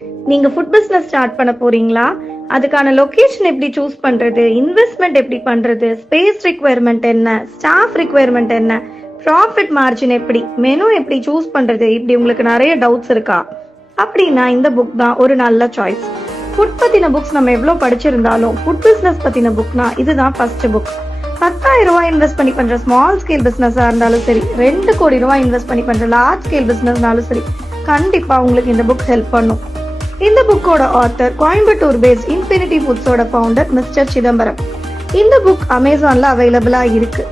நீங்க food business start பண்ண போறீங்களா? அதுக்கான லொகேஷன் எப்படி சூஸ் பண்றது, இன்வெஸ்ட்மெண்ட் எப்படி பண்றது, ஸ்பேஸ் ரிக்வயர்மெண்ட் என்ன, ஸ்டாஃப் ரிக்வயர்மெண்ட் என்ன, ப்ராஃபிட் மார்ஜின் எப்படி, மெனு எப்படி சூஸ் பண்றது, இப்படி உங்களுக்கு நிறைய டவுட்ஸ் இருக்கா? அப்படின்னா இந்த புக் தான் ஒரு நல்ல சாய்ஸ். ஃபுட் பத்தின புக்ஸ் நம்ம எவ்வளவு படிச்சிருந்தாலும் ஃபுட் பிசினஸ் பத்தின புக்னா இதுதான் ஃபர்ஸ்ட் புக். 10,000 ரூபாய் இன்வெஸ்ட் பண்ணி பண்ற ஸ்மால் ஸ்கேல் பிசினஸா இருந்தாலும் சரி, 2 கோடி ரூபாய் இன்வெஸ்ட் பண்ணி பண்ற லார்ஜ் ஸ்கேல் பிசினஸ்னாலும் சரி, கண்டிப்பா உங்களுக்கு இந்த புக் ஹெல்ப் பண்ணும். இந்த புக்கோட ஆத்தர் கோயம்புத்தூர் பேஸ்ட் இன்ஃபினிட்டி ஃபுட்ஸோட ஃபவுண்டர் மிஸ்டர் சிதம்பரம். இந்த புக் அமேசான்ல அவைலபிளா இருக்கு.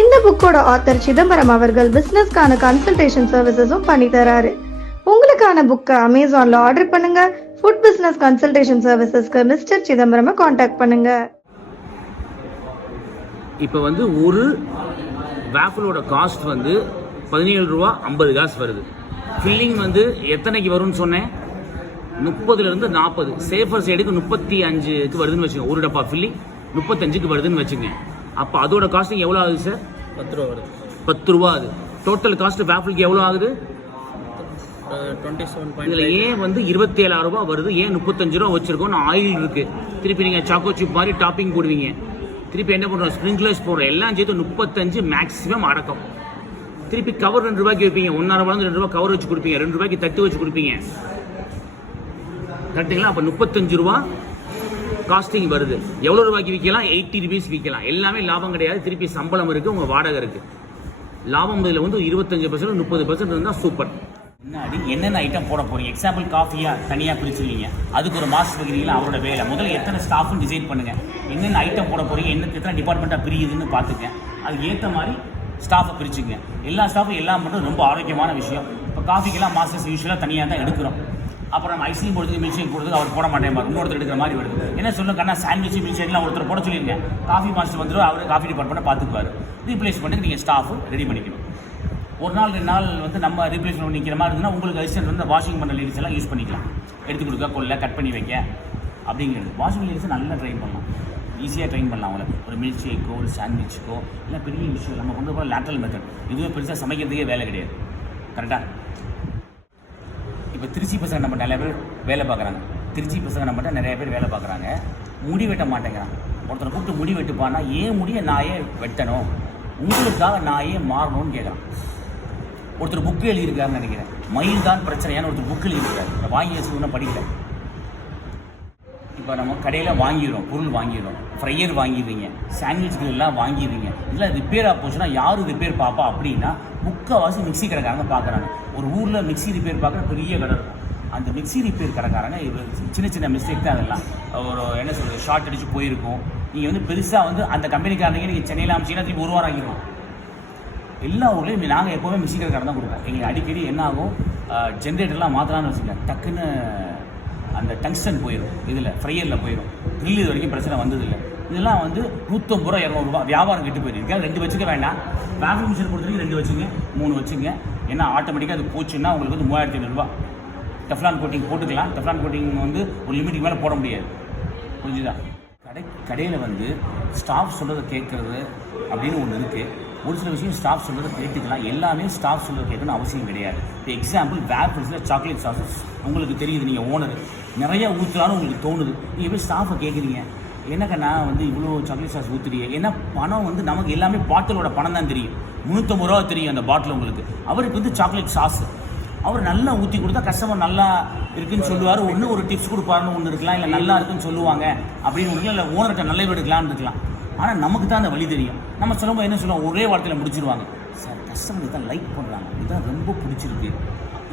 இந்த புக்கோட ஆத்தர் சிதம்பரம் அவர்கள் பிசினஸ்க்கான கன்சல்டேஷன் சர்வீசஸும் பண்ணி தராரு. உங்களுக்கான புக்கை அமேசான்ல ஆர்டர் பண்ணுங்க. ஃபுட் பிசினஸ் கன்சல்டேஷன் சர்வீசஸ்க்கு மிஸ்டர் சிதம்பரமை காண்டாக்ட் பண்ணுங்க. இப்போ வந்து ஒரு வேஃபிளோட காஸ்ட் வந்து 17 ரூபா 50 காசு வருது. ஃபில்லிங் வந்து எத்தனைக்கு வரும்னு சொன்னேன்? 30லேருந்து 40. சேஃபர் சைடுக்கு 35க்கு வருதுன்னு வச்சுக்கோங்க. ஒரு டப்பா ஃபில்லிங் 35க்கு வருதுன்னு வச்சுங்க. அப்போ அதோட காஸ்டிங் எவ்வளோ ஆகுது சார்? 10 ரூபா வருது. 10 ரூபா ஆகுது. டோட்டல் காஸ்ட் வேஃபிளுக்கு எவ்வளோ ஆகுது? 27. இதில் ஏன் வந்து 27,000 ரூபா வருது, ஏன் 35 ரூபா வச்சிருக்கோம்? ஆயில் இருக்கு, திருப்பி நீங்கள் சாக்கோ சிப் மாதிரி டாப்பிங் போடுவீங்க, திருப்பி என்ன பண்ணுறோம், ஸ்ப்ரிங்க்லர்ஸ் போடுறோம், எல்லாம் சேர்த்து 35 மேக்ஸிமம் அடக்கம். திருப்பி கவர் 2 ரூபாய்க்கு வைப்பீங்க, 1.5 ரூபாய் 2 ரூபா கவர் வச்சு கொடுப்பீங்க, 2 ரூபாய்க்கு தட்டு வச்சு கொடுப்பீங்க, கரெக்டுங்களா? அப்போ 35 ரூபா காஸ்டிங் வருது. எவ்வளோ ரூபாய்க்கு விற்கலாம்? 80 ருபீஸ் விற்கலாம். எல்லாமே லாபம் கிடையாது. திருப்பி சம்பளம் இருக்குது, உங்கள் வாடகை இருக்குது. லாபம் இதில் வந்து 25% 30% இருந்தால் சூப்பர். முன்னாடி என்னென்ன ஐட்டம் போட போறீங்க? எக்ஸாம்பிள் காஃபியாக தனியாக பிரிச்சுருவீங்க, அதுக்கு ஒரு மாஸ்டர் வைக்கிறீங்களா, அவரோட வேலை. முதல்ல எத்தனை ஸ்டாஃப்னு டிசைட் பண்ணுங்க. என்னென்ன ஐட்டம் போட போறீங்க, எத்தனை டிபார்ட்மெண்ட்டாக பிரியுதுன்னு பார்த்துக்க. அதுக்கு ஏற்ற மாதிரி ஸ்டாஃபை பிரிச்சுங்க. எல்லா ஸ்டாஃபும் எல்லாம் மட்டும் ரொம்ப ஆரோக்கியமான விஷயம். இப்போ காஃபிக்கெல்லாம் மாஸ்டர்ஸ் யூஸ்வலாக தனியாக தான் எடுக்கிறோம். அப்புறம் நம்ம ஐஸ்கிரீம் போடுறதுக்கு மில்க் ஷேக் போடுறதுக்கு அவர் போட மாட்டேன், இன்னொருத்தர் எடுக்கிற மாதிரி வருது. என்ன சொல்லுங்க கண்ணா, சாண்ட்விச் மில்க் ஷேக்லாம் ஒருத்தர் போட சொல்லியிருக்கேன். காஃபி மாஸ்டர் வந்துடும், அவர் காஃபி டிபார்ட்மெண்ட்டை பார்த்துக்குவார். ரீப்ளேஸ் பண்ணிட்டு நீங்கள் ஸ்டாஃப் ரெடி பண்ணிக்கணும். ஒரு நாள் 2 நாள் வந்து நம்ம ரீப்ளேஸ் பண்ணி நிற்கிற மாதிரி இருந்ததுன்னா உங்களுக்கு அசிஸ்டன்ட் வந்து வாஷிங் பண்ண லேடிஸ் எல்லாம் யூஸ் பண்ணிக்கலாம். எடுத்து கொடுக்க, கொள்ள, கட் பண்ணி வைக்க அப்படிங்கிறது. வாஷிங் லேடிஸை நல்லா ட்ரெயின் பண்ணலாம், ஈஸியாக ட்ரெயின் பண்ணலாம் அவங்கள. ஒரு மில்க் ஷேக்கோ ஒரு சாண்ட்விச்சுக்கோ இல்லை பெரிய விஷயம் நம்ம கொண்டு போகிற லேட்டரல் மெத்தட். இதுவே பெருசாக சமைக்கிறதுக்கே வேலை கிடையாது, கரெக்டாக? இப்போ திருச்சி பசங்க நம்ம நிறைய பேர் வேலை பார்க்குறாங்க. திருச்சி பசங்க நம்மகிட்ட நிறைய பேர் வேலை பார்க்குறாங்க. முடி வெட்ட மாட்டேங்கிறான். ஒருத்தரை கூப்பிட்டு முடி வெட்டுப்பான்னா, ஏன் முடியை நான் ஏன் வெட்டணும், உங்களுக்காக நான் ஏன் மாறணும்னு கேட்குறான். ஒருத்தர் புக்கு எழுதியிருக்காருன்னு நினைக்கிறேன், மயில் தான் பிரச்சனையான ஒருத்தர் புக்கு எழுதியிருக்காரு. வாங்கி வச்சுக்கணும், படிக்கல. இப்போ நம்ம கடையில் வாங்கிடுறோம், பொருள் வாங்கிடுறோம், ஃப்ரையர் வாங்கிடுவீங்க, சாண்ட்விச்கள் எல்லாம் வாங்கிடுவீங்க. இதெல்லாம் ரிப்பேராக போச்சுன்னா யார் ரிப்பேர் பார்ப்பா அப்படின்னா முக்கால்வாசி மிக்சி கடைக்காரங்க பார்க்குறாங்க. ஒரு ஊரில் மிக்சி ரிப்பேர் பார்க்குற பெரிய கடை இருக்கும். அந்த மிக்சி ரிப்பேர் கடைக்காரங்க சின்ன சின்ன மிஸ்டேக் தான் அதெல்லாம். ஒரு என்ன சொல்கிறது, ஷார்ட் அடித்து போயிருக்கும். நீங்கள் வந்து பெருசாக வந்து அந்த கம்பெனிக்காரங்க நீங்கள் சென்னையில் அமைச்சிங்கன்னா திருப்பி 1 வாரம் ஆகிடும். எல்லா ஊர்லேயும் நாங்கள் எப்போவுமே மிக்சி கடைக்காரன் தான் கொடுப்போம். எங்களுக்கு அடிக்கடி என்ன ஆகும், ஜென்ரேட்டர்லாம் மாற்றலான்னு வச்சுக்கோங்க, டக்குன்னு அந்த டங்ஸ்டன் போயிடும், இதில் ஃப்ரையரில் போயிடும். ட்ரில் இது வரைக்கும் பிரச்சனை வந்ததில்லை. இதெல்லாம் வந்து 150 ரூபா 200 ரூபா வியாபாரம் கெட்டு போயிருக்கு. 2 வச்சுக்க வேண்டாம். வேஃபிங் மிஷின் கொடுத்துருக்கு 2 வச்சுங்க, 3 வச்சுங்க. ஏன்னா ஆட்டோமேட்டிக்காக அது போச்சுன்னா உங்களுக்கு வந்து 3500 ரூபா. டெஃப்லான் கோட்டிங் போட்டுக்கலாம். டெஃப்லான் கோட்டிங் வந்து ஒரு லிமிட்டுக்கு மேலே போட முடியாது, புரிஞ்சுதா? கடையில் வந்து ஸ்டாஃப் சொல்கிறத கேட்குறது அப்படின்னு ஒன்று இருக்குது. ஒரு சில விஷயம் ஸ்டாஃப் சொல்கிறத கேட்டுக்கலாம், எல்லாமே ஸ்டாஃப் சொல்கிறத கேட்கணும்னு அவசியம் கிடையாது. இப்போ எக்ஸாம்பிள் வேஃபிள்ஸில் சாக்லேட் சாஸஸ் உங்களுக்கு தெரியுது, நீங்கள் ஓனர் நிறையா ஊற்றலான்னு உங்களுக்கு தோணுது. நீங்கள் போய் ஸ்டாஃபை கேட்குறீங்க, என்னக்கா நான் வந்து இவ்வளோ சாக்லேட் சாஸ் ஊற்றுறீங்க, ஏன்னா பணம் வந்து நமக்கு எல்லாமே பாட்டிலோட பணம் தான் தெரியும். 350 ரூபா தெரியும் அந்த பாட்டில் உங்களுக்கு. அவருக்கு வந்து சாக்லேட் சாஸ் அவர் நல்லா ஊற்றி கொடுத்தா கஸ்டமர் நல்லா இருக்குன்னு சொல்லுவார். ஒன்று ஒரு டிப்ஸ் கொடுப்பாருன்னு ஒன்று இருக்கலாம், இல்லை நல்லா இருக்குன்னு சொல்லுவாங்க அப்படின்னு ஒன்று, இல்லை ஓனர்கிட்ட நல்ல எடுக்கலான்னு இருக்கலாம். ஆனால் நமக்கு தான் அந்த வழி தெரியும். நம்ம சொல்லும்போது என்ன சொல்லுவோம், ஒரே வார்த்தையில் முடிச்சிருவாங்க, சார் கஸ்டமர் இதான் லைக் பண்ணுறாங்க, இதுதான் ரொம்ப பிடிச்சிருக்கு.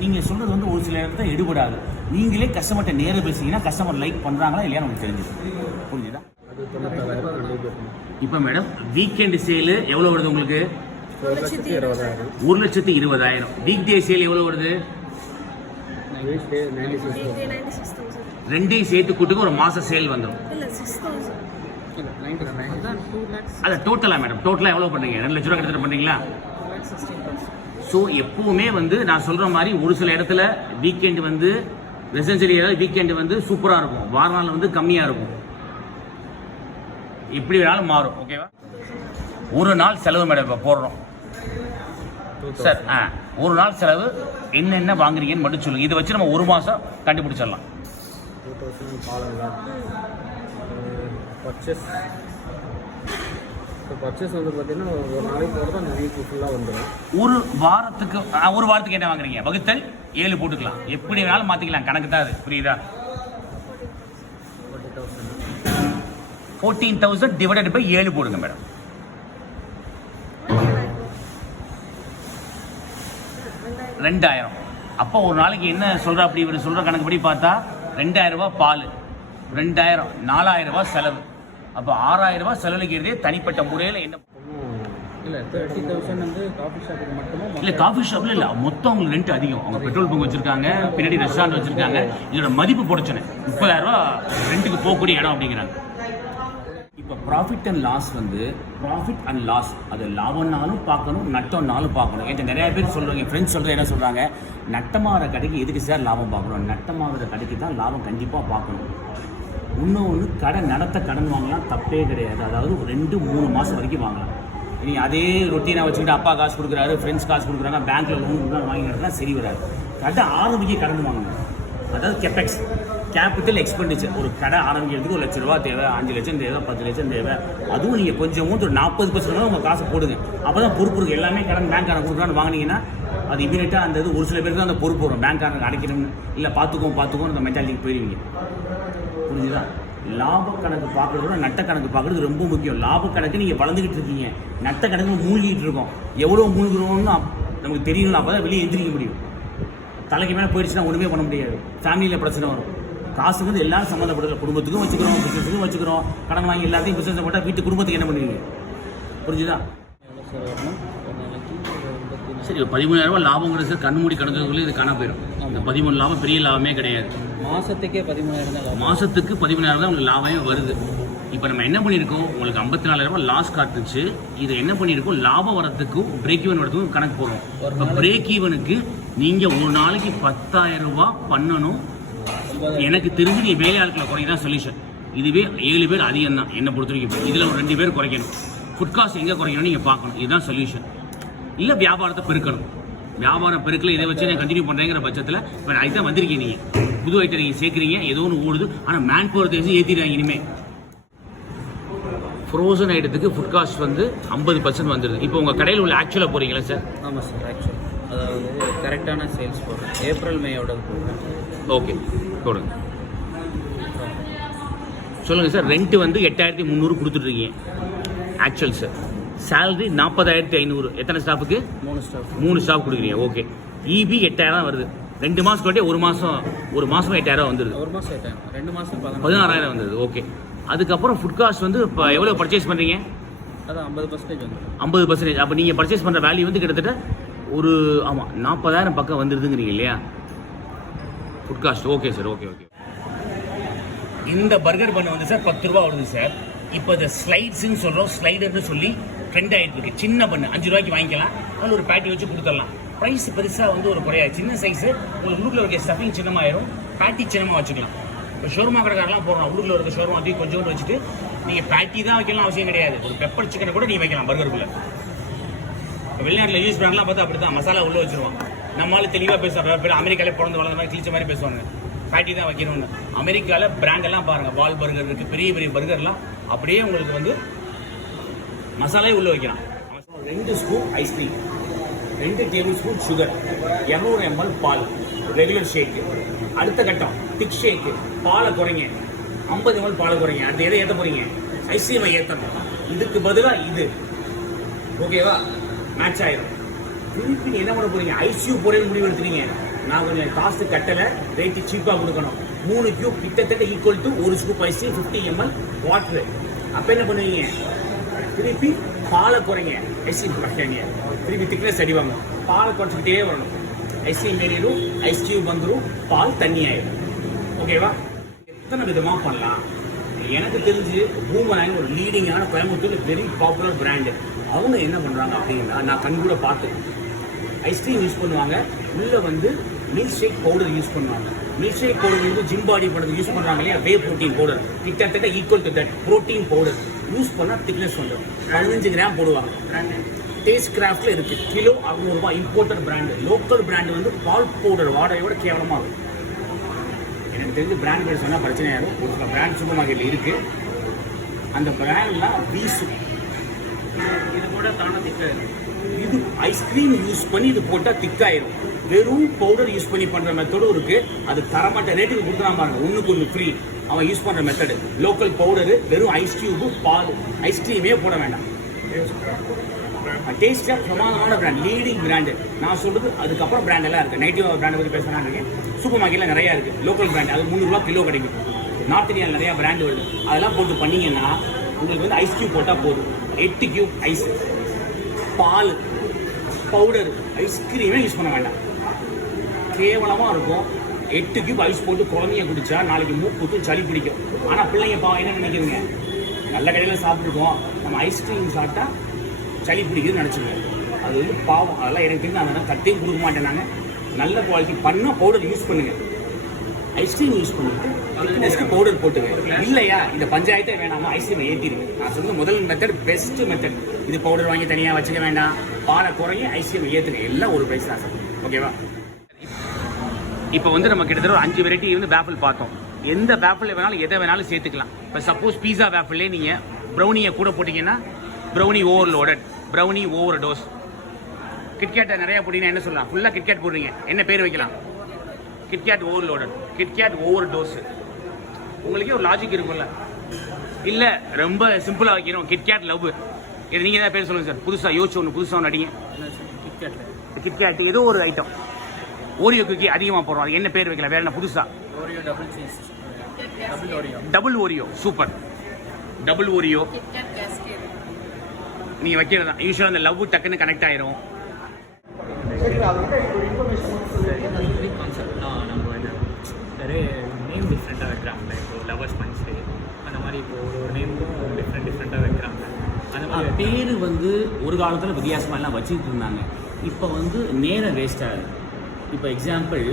நீங்கள் சொல்கிறது வந்து ஒரு சில இடத்துல எடுபடாது. நீங்களே கஸ்டமர்கிட்ட நேராக பேசுறீங்கன்னா கஸ்டமர் லைக் பண்ணுறாங்களா இல்லையா நமக்கு தெரிஞ்சுது, புரிஞ்சுதா? இப்போ மேடம் வீக்கெண்டு சேலு எவ்வளோ வருது உங்களுக்கு? 1,20,000. வீக் டே சேல் எவ்வளோ வருது? 2 சேர்த்து கூட்டுக்கு ஒரு மாதம் சேல் வந்துடும். அது டோட்டலா மேடம்? டோட்டலாக எவ்வளோ பண்ணுறீங்க? 2 லட்ச ரூபா கிட்டத்தட்ட பண்ணுறீங்களா? ஸோ எப்பவுமே வந்து நான் சொல்கிற மாதிரி ஒரு சில இடத்துல வீக்கெண்டு வந்து ரெசிடென்ஷியல் ஏரியாவில் வீக்கெண்டு வந்து சூப்பராக இருக்கும், வார நாள் வந்து கம்மியாக இருக்கும். எப்படி வேணாலும் மாறும், ஓகேவா? ஒரு நாள் செலவு மேடம் இப்போ போடுறோம் சார். ஒரு நாள் செலவு என்னென்ன வாங்குறீங்கன்னு மட்டும் சொல்லுங்கள். இதை வச்சு நம்ம ஒரு மாதம் கண்டுபிடிச்சிடலாம். 2000 பாலங்களா பர்ச்சேஸ். இப்போ பர்ச்சேஸ் வந்து பார்த்தீங்கன்னா ஒரு நாளைக்கு போகிறது அந்த வீக்கு ஃபுல்லாக வந்துடும். ஒரு வாரத்துக்கு என்ன வாங்குறீங்க வகுத்தல் 7 போட்டுக்கலாம். எப்படி வேணாலும் மாற்றிக்கலாம், கணக்கு தான் அது. புரியுதா? 14,000 டிவைடட் பை 7 போடுங்க மேடம். 2000. அப்போ ஒரு நாளைக்கு என்ன சொல்கிற அப்படி இவர் சொல்கிற கணக்குப்படி பார்த்தா 2000 ரூபா பால், 2000 4000 ரூபா செலவு. அப்போ 6000 ரூபா செலவழிக்கிறதே தனிப்பட்ட முறையில் என்ன இல்லை 30,000 வந்து காஃபி ஷாப்புக்கு மட்டுமா? இல்லை காஃபி ஷாப்பில் இல்லை, மொத்தம் அவங்களுக்கு ரெண்ட் அதிகம். அவங்க பெட்ரோல் பங்க் வச்சுருக்காங்க, பின்னாடி ரெஸ்டாரண்ட் வச்சுருக்காங்க. இதோட மதிப்பு போடச்சுனே 30,000 ரூபா ரெண்ட்டுக்கு போகக்கூடிய இடம் அப்படிங்கிறாங்க. இப்போ ப்ராஃபிட் அண்ட் லாஸ் வந்து ப்ராஃபிட் அண்ட் லாஸ் அது லாபம்னாலும் பார்க்கணும், நட்டம்னாலும் பார்க்கணும். என்கிட்ட நிறைய பேர் சொல்கிறாங்க, என் ஃப்ரெண்ட்ஸ் சொல்கிற என்ன சொல்கிறாங்க, நட்டமாகிற கடைக்கு எதுக்கு சார் லாபம் பார்க்கணும்? நட்டமாகிற கடைக்கு தான் லாபம் கண்டிப்பாக பார்க்கணும். இன்னொன்று கடை நடத்த கடன் வாங்கலாம், தப்பே கிடையாது. அதாவது 2-3 மாதம் வரைக்கும் வாங்கலாம். நீ அதே ரொட்டீனாக வச்சுக்கிட்டு அப்பா காசு கொடுக்குறாரு, ஃப்ரெண்ட்ஸ் காசு கொடுக்குறாங்க, பேங்க்கில் லோன் கொடுக்குறாங்க, வாங்கி நடத்தினா சரி வராது. கடை ஆரம்பிக்க கடன் வாங்கணும். அதாவது கெப்பெக்ஸ், கேபிட்டல் எக்ஸ்பெண்டிச்சர். ஒரு கடை ஆரம்பிக்கிறதுக்கு 1 லட்ச ரூபா தேவை, 5 லட்சம் தேவை, 10 லட்சம் தேவை. அதுவும் நீங்கள் கொஞ்சம் ஒரு 40% உங்கள் காசை போடுங்க. அப்போ தான் பொறுப்பு இருக்குது. எல்லாமே கடன் பேங்க்காரன் கொடுக்குறான்னு வாங்கினீங்கன்னா அது இமீடியட்டாக அந்த இது ஒரு சில பேருக்கு தான் அந்த பொறுப்பு வரும். பேங்க்காரங்க அடைக்கணும்னு இல்லை பார்த்துக்கோன்னு அந்த மென்டாலிட்டிக்கு போயிடுவீங்க. புரிஞ்சுதா? லாப கணக்கு பார்க்குறதோட நட்ட கணக்கு பார்க்குறது ரொம்ப முக்கியம். லாப கணக்கு நீங்கள் வளர்ந்துக்கிட்டு இருக்கீங்க, நட்ட கணக்கு மூழ்கிட்டு இருக்கோம். எவ்வளோ மூழ்கிறோம்னு நமக்கு தெரியணும். அப்போ தான் வெளியே எந்திரிக்க முடியும். தலைக்கு மேலே போயிடுச்சுன்னா ஒன்றுமே பண்ண முடியாது. ஃபேமிலியில் பிரச்சனை வரும். காசுங்கிறது எல்லாரும் சம்மந்தப்படல. குடும்பத்துக்கும் வச்சுக்கிறோம், பிஸ்னஸுக்கும் வச்சுக்கிறோம். கடன் வாங்கி எல்லாத்தையும் பிஸ்னஸ் போட்டால் வீட்டு குடும்பத்துக்கு என்ன பண்ணுவீங்க? புரிஞ்சுதா? சரி, 13,000 ரூபா லாபங்கிறது சார் கண் மூடி கணக்குள்ளே இது காண போயிடும். இந்த 13 லாபம் பெரிய லாபமே கிடையாது. மாதத்துக்கே 13,000 தான். மாதத்துக்கு 13,000 தான் உங்களுக்கு லாபமே வருது. இப்போ நம்ம என்ன பண்ணியிருக்கோம், உங்களுக்கு 54,000 ரூபா லாஸ் காட்டுச்சு. இதை என்ன பண்ணியிருக்கோம், லாபம் வரத்துக்கும் பிரேக் ஈவன் வரத்துக்கும் கணக்கு போடுறோம். இப்போ பிரேக் ஈவனுக்கு நீங்கள் ஒரு நாளைக்கு 10,000 ரூபா பண்ணணும். எனக்கு தெரிஞ்சு நீ வேலையாட்களை குறைக்க தான் சொல்யூஷன். இதுவே 7 பேர் அதிகம் தான் என்னை பொறுத்த வரைக்கும். இதில் ஒரு 2 பேர் குறைக்கணும். ஃபுட் காஸ்ட் எங்கே குறைக்கணும்னு நீங்கள் பார்க்கணும். இதுதான் சொல்யூஷன். இல்லை வியாபாரத்தை பெருக்கணும். வியாபாரம் பெருக்கல இதை வச்சு நான் கண்டினியூ பண்ணுறேங்கிற பட்சத்தில் இப்போ அதுக்கு தான் வந்திருக்கீங்க. நீங்கள் புது ஐட்டம் நீங்கள் சேர்க்குறீங்க, ஏதோ ஒன்று ஓடுது. ஆனால் மேன் பவர் தேசி ஏற்றிடுறாங்க. இனிமேல் ஃப்ரோசன் ஐட்டத்துக்கு ஃபுட் காஸ்ட் வந்து 50% வந்துடுது. இப்போ உங்கள் கடையில் உள்ள ஆக்சுவலாக போகிறீங்களா சார்? ஆமாம் சார், ஆக்சுவல் அதாவது கரெக்டான சேல்ஸ் போடுறேன். ஏப்ரல் மேயோட போடுறேன். ஓகே, போடுங்க. சொல்லுங்கள் சார். ரெண்ட்டு வந்து 8,300 கொடுத்துட்ருக்கீங்க ஆக்சுவல் சார். சேலரி 40,500. எத்தனை ஸ்டாஃபுக்கு? 3 ஸ்டாஃப் கொடுக்குறீங்க. ஓகே. இபி 8,000 தான் வருது. 2 மாதம் கட்டி ஒரு மாதம் 8,000 வந்துடுது. ஒரு மாதம் 8,000, 2 மாதம் 16,000 வந்துடுது. ஓகே. அதுக்கப்புறம் ஃபுட் காஸ்ட் வந்து இப்போ எவ்வளோ பர்ச்சேஸ் பண்ணுறீங்க? அதான் 50% வந்து 50%. அப்போ நீங்கள் பர்ச்சேஸ் பண்ணுற வேல்யூ வந்து கிட்டத்தட்ட ஒரு 40,000 பக்கம் வந்துடுதுங்கிறீங்க இல்லையா food cost? Okay sir, okay. இந்த பர்கர் பண்ண வந்து சார் 10 ரூபா வருது சார். இப்போ இந்த ஸ்லைட்ஸ்ன்னு சொல்கிறோம், ஸ்லைடர்னு சொல்லி ட்ரெண்ட் ஆகிட்டு இருக்கு. சின்ன பண்ணு 5 ரூபாய்க்கு வாங்கிக்கலாம். அதில் ஒரு பேட்டி வச்சு கொடுத்துடலாம். ப்ரைஸ் பெருசாக வந்து ஒரு குறையாது. சின்ன சைஸு உங்களுக்கு உள்ளுக்குள்ள இருக்க ஸ்டஃபிங் சின்னமாயிரும், பேட்டி சின்னமாக வச்சுக்கலாம். இப்போ ஷோர்மா கடைக்காரெலாம் போடுறோம். உள்ளுக்குள்ள இருக்க ஷோர்மா தூக்கி கொஞ்சோண்டு வச்சுட்டு நீங்கள் பேட்டி தான் வைக்கலாம் அவசியம் கிடையாது. ஒரு பெப்பர் சிக்கனை கூட நீங்கள் வைக்கலாம் பர்கருக்குள்ளே. இப்போ வெளிநாட்டில் யூஸ் பண்ணலாம் பார்த்தா அப்படி தான் மசாலா உள்ளே வச்சுருவான். நம்மளால தெளிவாக பேசுவாங்க. பேர் அமெரிக்காலே பிறந்து வளர்ந்த மாதிரி கிழிச்ச மாதிரி பேசுவாங்க. பேட்டி தான் வைக்கணும்னு. அமெரிக்காவில் பிராண்டெல்லாம் பாருங்கள், வால் பர்கர் இருக்குது, பெரிய பெரிய பர்கர்லாம் அப்படியே உங்களுக்கு வந்து மசாலாவே உள்ளே வைக்கலாம். 2 spoon ice cream, 2 table spoon sugar, 200 ml பால், ரெகுலர் ஷேக்கு. அடுத்த கட்டம் திக் ஷேக்கு. பாலை குறைங்க, 50 ml பாலை குறைங்க. அடுத்து எதை ஏற்ற போகிறீங்க? ஐஸ்கிரீமை ஏற்றணும். இதுக்கு பதிலாக இது. ஓகேவா? மேட்ச் ஆயிடும். திருப்பி என்ன பண்ண போகிறீங்க? ஐசியூ போகிறேன்னு முடிவு எடுத்துறீங்க. நான் கொஞ்சம் காசு கட்டலை, ரேட்டு சீப்பாக கொடுக்கணும். 3 கியூப் கிட்டத்தட்ட equal to 1 scoop ice cream, 50 ml water. அப்போ என்ன பண்ணுவீங்க? திருப்பி பாலை குறைங்க, ஐஸ்கிரீம் குறைக்காங்க. திருப்பி திக்னஸ் அடிவாங்க. பாலை குறைச்சிக்கிட்டே வரணும். ஐஸ்கிரீம் ஏறிடும், ஐஸ் கியூப் வந்துடும், பால் தண்ணி ஆயிடும். ஓகேவா? எத்தனை விதமாக பண்ணலாம். எனக்கு தெரிஞ்சு பூமராங் ஒரு லீடிங்கான கோயம்புத்தூர் வெரி பாப்புலர் பிராண்டு. அவங்க என்ன பண்ணுறாங்க அப்படின்னா, நான் கண்கூட பார்த்து ஐஸ்கிரீம் யூஸ் பண்ணுவாங்க. உள்ளே வந்து மில்க் ஷேக் பவுடர் யூஸ் பண்ணுவாங்க. மில்க் ஷேக் பவுடர் வந்து ஜிம் பாடி பண்ணுறது யூஸ் பண்ணுறாங்க இல்லையா, வே ப்ரோட்டீன் பவுடர். கிட்டத்தட்ட equal to that protein powder use பண்ணால் திக்னஸ் வந்துடும். 15 கிராம் போடுவாங்க. டேஸ்ட் கிராஃப்டில் இருக்குது. கிலோ 600 ரூபாய். Imported brand. லோக்கல் பிராண்டு வந்து பால் பவுடர் வாடகையோட கேவலமாக இருக்கும். எனக்கு தெரிஞ்சு பிராண்ட் பேர் சொன்னால் பிரச்சனையாக இருக்கும். ஒரு சில பிராண்ட் சூப்பர் மார்க்கெட்டில் இருக்குது. அந்த பிராண்ட்லாம் வீசு. இது கூட தானே திக்காயிடும். இது ஐஸ்கிரீம் யூஸ் பண்ணி இது போட்டால் திக்காயிரும். வெறும் பவுடர் யூஸ் பண்ணி பண்ணுற மெத்தடும் இருக்குது. அது தரமாட்ட ரேட்டுக்கு கொடுக்குறான் பாருங்க, ஒன்றுக்கு ஒன்று ஃப்ரீ. அவன் யூஸ் பண்ணுற மெத்தடு லோக்கல் பவுடரு, வெறும் ஐஸ் கியூபு, பால், ஐஸ்கிரீமே போட வேண்டாம். டேஸ்டாக பிரமாதமான பிராண்ட், லீடிங் பிராண்டு. நான் சொல்கிறது அதுக்கப்புறம் பிராண்ட் எல்லாம் இருக்குது. நைட்டிவ் பிராண்டை பற்றி பேசுகிறாங்க. சூப்பர் மார்க்கெட்டில் நிறையா இருக்குது லோக்கல் பிராண்ட். அது 300 ரூபா கிலோ கிடைக்கும். நார்த் இந்தியாவில் நிறையா பிராண்டு வருது. அதெல்லாம் போட்டு பண்ணிங்கன்னா உங்களுக்கு வந்து ஐஸ் கியூப் போட்டால் போதும். 8 கியூப் ஐஸ், பால், பவுடர், ஐஸ்கிரீமே யூஸ் பண்ண வேண்டாம். கேவலமாக இருக்கும். 8 கியூப் ஐஸ் போட்டு குழந்தைய குடிச்சா நாளைக்கு மூக்கு சளி பிடிக்கும். ஆனால் பிள்ளைங்க என்ன நினைக்கிறீங்க, நல்ல கடையில் சாப்பிட்ருக்கோம், நம்ம ஐஸ்கிரீம் சாப்பிட்டா சளி பிடிக்குதுன்னு நினச்சிருக்கோம். அது வந்து பாவம். அதெல்லாம் எனக்கு தெரிஞ்சு அதெல்லாம் கட்டையும் கொடுக்க மாட்டேன். நாங்கள் நல்ல குவாலிட்டி பண்ணால் பவுடர் யூஸ் பண்ணுங்கள். ஐஸ்கிரீம் யூஸ் பண்ணிட்டு பவுடர் போட்டுங்க. இல்லையா இந்த பஞ்சாயத்தை வேணாமா, ஐஸ்கிரீமை ஏற்றிடுங்க. நான் சொன்ன முதல் மெத்தட் பெஸ்ட் மெத்தட். இது பவுடர் வாங்கி தனியாக வச்சுக்க வேண்டாம். பாலை குறைய ஐஸ்கிரீமை ஏற்றுங்க. எல்லாம் ஒரு ப்ரைஸ் தான் சார். ஓகேவா? இப்போ வந்து நம்ம கிட்டத்தட்ட ஒரு 5 வெரைட்டி வந்து வேஃபிள் பார்த்தோம். எந்த வேஃபிள் வேணாலும் எதை வேணாலும் சேர்த்துக்கலாம். இப்போ சப்போஸ் பீஸா வேஃபிள்லே நீங்கள் ப்ரௌனியை கூட போட்டிங்கன்னா brownie overloaded, brownie overdose. கிட்கேட்டை நிறையா போட்டிங்கன்னா என்ன சொல்லலாம்? ஃபுல்லாக கிட்கேட் போடுறீங்க, என்ன பேர் வைக்கலாம்? KitKat overloaded, KitKat over dose. உங்களுக்கே ஒரு லாஜிக் இருக்கும்ல. இல்லை ரொம்ப சிம்பிளாக வைக்கணும், கிட்கேட் லவ். இது நீங்கள் ஏதாவது பேர் சொல்லுங்கள் சார். புதுசாக யோசிச்சு புதுசாக ஒன்று அடிங்க. கிட்கேட் ஏதோ ஒரு ஐட்டம். ஓரியோ குக்கி அதிகமாக போடுறோம், அது என்ன பேர் வைக்கலாம்? வேற என்ன புதுசா? Oreo double cheese, double Oreo. Double Oreo, super. Double Oreo நீங்கள் வைக்கிறது தான். யூஸ்வலாக அந்த லவ் டக்குன்னு கனெக்ட் ஆயிரும். கான்செப்ட்லாம் நம்ம நிறைய நேம் டிஃப்ரெண்ட்டாக வைக்கிறாங்க. இப்போ லவர்ஸ் பஞ்ச் அந்த மாதிரி இப்போ ஒரு நேமும் டிஃப்ரெண்ட்டாக வைக்கிறாங்க. அந்த மாதிரி பேர் வந்து ஒரு காலத்தில் வித்தியாசமாக எல்லாம் வச்சுக்கிட்டு இருந்தாங்க. இப்போ வந்து நேரம் வேஸ்ட் ஆகுது. இப்போ எக்ஸாம்பிள்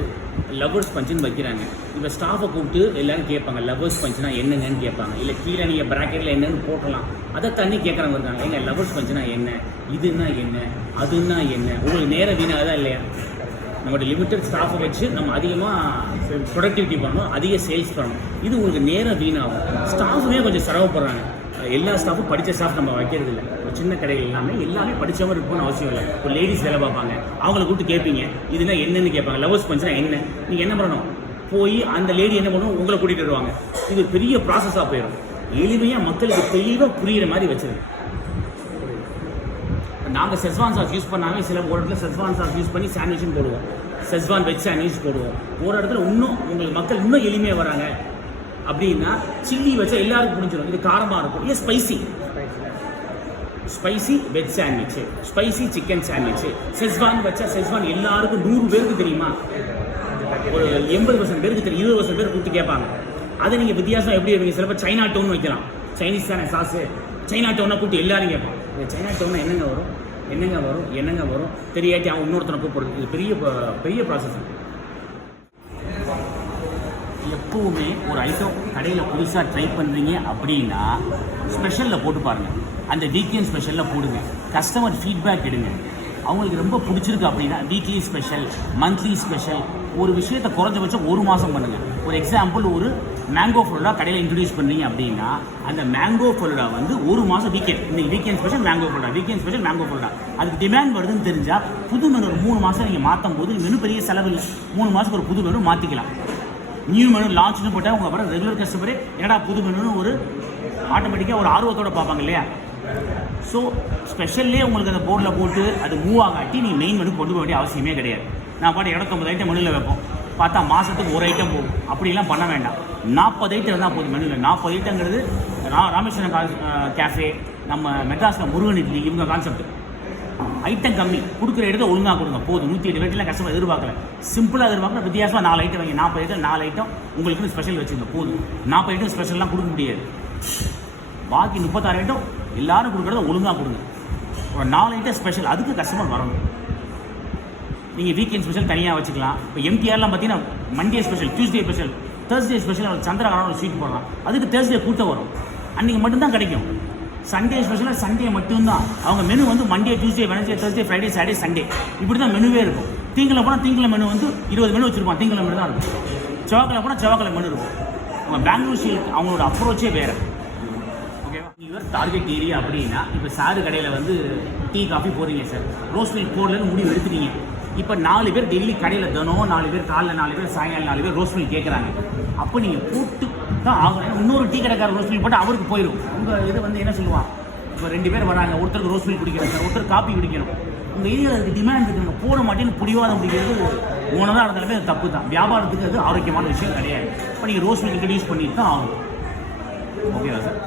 லவ்வர்ஸ் பஞ்சுன்னு வைக்கிறாங்க. இப்போ ஸ்டாஃபை கூப்பிட்டு எல்லோரும் கேட்பாங்க, லவ்வர்ஸ் பஞ்சுனா என்னங்கன்னு கேட்பாங்க. இல்லை கீழே நீங்கள் ப்ராக்கெட்டில் என்னன்னு போட்டலாம். அதை தண்ணி கேட்குறவங்க இருக்காங்க. எங்கள் லவ்வர்ஸ் பஞ்சுனா என்ன, இதுன்னா என்ன, அதுன்னா என்ன? உங்களுக்கு நேரம் வீணாகுதா இல்லையா? நம்மளோட லிமிட்டட் ஸ்டாஃபை வச்சு நம்ம அதிகமாக ப்ரொடக்டிவிட்டி பண்ணணும், அதிக சேல்ஸ் பண்ணணும். இது உங்களுக்கு நேரம் வீணாகும். ஸ்டாஃபுமே கொஞ்சம் சிரமப்படுறாங்க. எல்லா ஸ்டாஃபும் படித்த ஸ்டாஃப் நம்ம வைக்கிறது இல்லை. ஒரு சின்ன கடைகள் எல்லாமே படித்தவங்க இருக்கணும்னு அவசியம் இல்லை. ஒரு லேடிஸ் வேலை பார்ப்பாங்க, அவங்கள கூப்பிட்டு கேட்பீங்க இதுனா என்னன்னு கேட்பாங்க. லவ்வர்ஸ் பஞ்சுனா என்ன? நீங்கள் என்ன பண்ணணும்? போய் அந்த லேடி என்ன பண்ணணும், உங்களை கூட்டிகிட்டு வருவாங்க. இது பெரிய ப்ராசஸாக போயிடும். எளிமையாக மக்களுக்கு தெளிவாக புரிகிற மாதிரி வச்சிருக்கோம். நாங்கள் செஸ்வான் சாஸ் யூஸ் பண்ணாமல் சில ஒரு இடத்துல செஸ்வான் சாஸ் யூஸ் பண்ணி சாண்ட்விச்சும் போடுவோம். செஸ்வான் வெஜ் சாண்ட்விச் போடுவோம். ஒரு இடத்துல இன்னும் உங்களுக்கு மக்கள் இன்னும் எளிமையாக வராங்க அப்படின்னா சில்லி வச்சா எல்லாருக்கும் புரிஞ்சிடும். இது காரமாக இருக்கும். இல்லை spicy veg sandwich, spicy chicken sandwich. Schezwan வச்சா செஸ்வான் எல்லாருக்கும் 100 பேருக்கு தெரியுமா? ஒரு 80% பேருக்கு தெரியும். 20% பேர் கூப்பிட்டு கேட்பாங்க. அதை நீங்கள் வித்தியாசம் எப்படி இருப்பீங்க? சில பேர் சைனா டவுன் வைக்கலாம். சைனீஸ் தானே சாஸு, சைனா டவுனை கூப்பிட்டு எல்லாரும் கேட்பாங்க. சைனா டவுன்னா என்னங்க வரும் தெரியாட்டி அவன் இன்னொருத்தனை கூப்பிடுறது. இது பெரிய ப்ராசஸ். எப்பவுமே ஒரு ஐட்டம் கடையில் புதுசாக ட்ரை பண்ணுறீங்க அப்படின்னா ஸ்பெஷலில் போட்டு பாருங்கள். அந்த வீக்கெண்ட் ஸ்பெஷலில் போடுங்க. கஸ்டமர் ஃபீட்பேக் எடுங்க. அவங்களுக்கு ரொம்ப பிடிச்சிருக்கு அப்படின்னா வீக்லி ஸ்பெஷல், மந்த்லி ஸ்பெஷல். ஒரு விஷயத்தை குறைஞ்சபட்சம் 1 மாதம் பண்ணுங்கள். ஒரு எக்ஸாம்பிள், ஒரு மேங்கோ ஃபலூடா கடையில் இன்ட்ரடியூஸ் பண்ணுறீங்க அப்படின்னா அந்த மேங்கோ ஃபலூடா வந்து 1 மாதம் வீக்கெண்ட், இன்னைக்கு weekend special mango falooda, weekend special mango falooda. அதுக்கு டிமாண்ட் வருதுன்னு தெரிஞ்சால் புது மெனு 3 மாதம் நீங்கள் மாற்றும் போது மெனு பெரிய செலவு இல்லை. 3 மாதத்துக்கு ஒரு புது மெனு மாற்றிக்கலாம். நியூ மெனு லான்ச்னு போட்டால் உங்கள் வர ரெகுலர் கஸ்டமரே என்னடா புது மெனுன்னு ஒரு ஆட்டோமேட்டிக்காக ஒரு ஆர்வத்தோடு பார்ப்பாங்க இல்லையா? ஸோ ஸ்பெஷல்லே உங்களுக்கு அந்த போர்டில் போட்டு அது மூவ் ஆகாட்டி நீங்கள் மெயின் மெனு கொண்டு போக வேண்டிய அவசியமே கிடையாது. நான் பாட்டு 29 ஐட்டம் மெனுவில் வைப்போம், பார்த்தா மாதத்துக்கு ஒரு ஐட்டம் போகும். அப்படிலாம் பண்ண வேண்டாம். 40 ஐட்டம் இருந்தால் போதும் மெனுவில். 40 ஐட்டங்கிறது ராமேஸ்வரம் கேஃபே, நம்ம மெட்ராஸில் முருகன் இட்லி, இவங்க கான்செப்ட். ஐட்டம் கம்மி, கொடுக்குற இடத்த ஒழுங்காக கொடுங்க போதும். 108 வெரைட்டிலாம் கஸ்டமர் எதிர்பார்க்கல. சிம்பிளாக எதிர்பார்க்கல. வித்தியாசமாக 4 ஐட்டம் வைங்க. 40 ஐட்டம் 4 ஐட்டம் உங்களுக்கு ஸ்பெஷல் வச்சுருங்க போதும். 40 ஐட்டம் ஸ்பெஷல்லாம் கொடுக்க முடியாது. பாக்கி 36 ஐட்டம் எல்லாரும் கொடுக்குறத ஒழுங்காக கொடுங்க. ஒரு 4 ஐட்டம் ஸ்பெஷல், அதுக்கு கஸ்டமர் வரணும். நீங்கள் வீக்கெண்ட் ஸ்பெஷல் தனியாக வச்சுக்கலாம். இப்போ எம்டிஆர்லாம் பார்த்தீங்கன்னா Monday special, Tuesday special, Thursday special. அவர் சந்திரகாரம் ஒரு ஸ்வீட் போடலாம், அதுக்கு தேர்ஸ்டே கூட்டம் வரும். அன்றைக்கி மட்டும்தான் கிடைக்கும். சண்டே ஸ்பெஷலாக சண்டே மட்டும்தான். அவங்க மெனு வந்து Monday, Tuesday, Wednesday, Thursday, Friday, Saturday, Sunday இப்படி தான் மெனுவே இருக்கும். திங்களை போனால் திங்களை மெனு வந்து 20 மெனு வச்சுருப்பான். திங்களை மெனு தான் இருக்கும். செவ்வாய்க்கிழமை போனால் செவ்வாய்க்கிழமை மெனு இருக்கும். அவங்க பெங்களூர் ஸ்டைல் அவங்களோட அப்ரோச்சே வேறு. ஓகேவா? இவர் டார்கெட் ஏரியா அப்படின்னா இப்போ சாரு கடையில் வந்து டீ காஃபி போடுறீங்க சார், ரோஸ் மில்க் போடலன்னு முடிவு எடுத்துட்டீங்க. இப்போ 4 பேர் டெய்லி கடையில் தினம் 4 பேர், காலைல 4 பேர், சாயங்காலம் 4 பேர் ரோஸ் மில்க் கேட்குறாங்க. அப்போ நீங்கள் போட்டு தான் ஆகணும். இன்னொரு டீ கடைக்கார ரோஸ் மில்க் போட்டு அவருக்கு போயிடும். உங்கள் இது வந்து என்ன சொல்லுவான், இப்போ 2 பேர் வராங்க, ஒருத்தருக்கு ரோஸ் மில்க் குடிக்கிறோம் சார், ஒருத்தர் காப்பி குடிக்கணும். உங்கள் ஏரியா அதுக்கு டிமாண்ட் இருக்குங்க, போட மாட்டேன்னு பிடிவாதம் பிடிக்கிறது ஓனதாக இருந்தாலுமே அது தப்பு தான். வியாபாரத்துக்கு அது ஆரோக்கியமான விஷயம் கிடையாது. இப்போ நீங்கள் ரோஸ் மில்க் இன்ட்ரடியூஸ் பண்ணிட்டு தான் ஆகும். ஓகேவா சார்?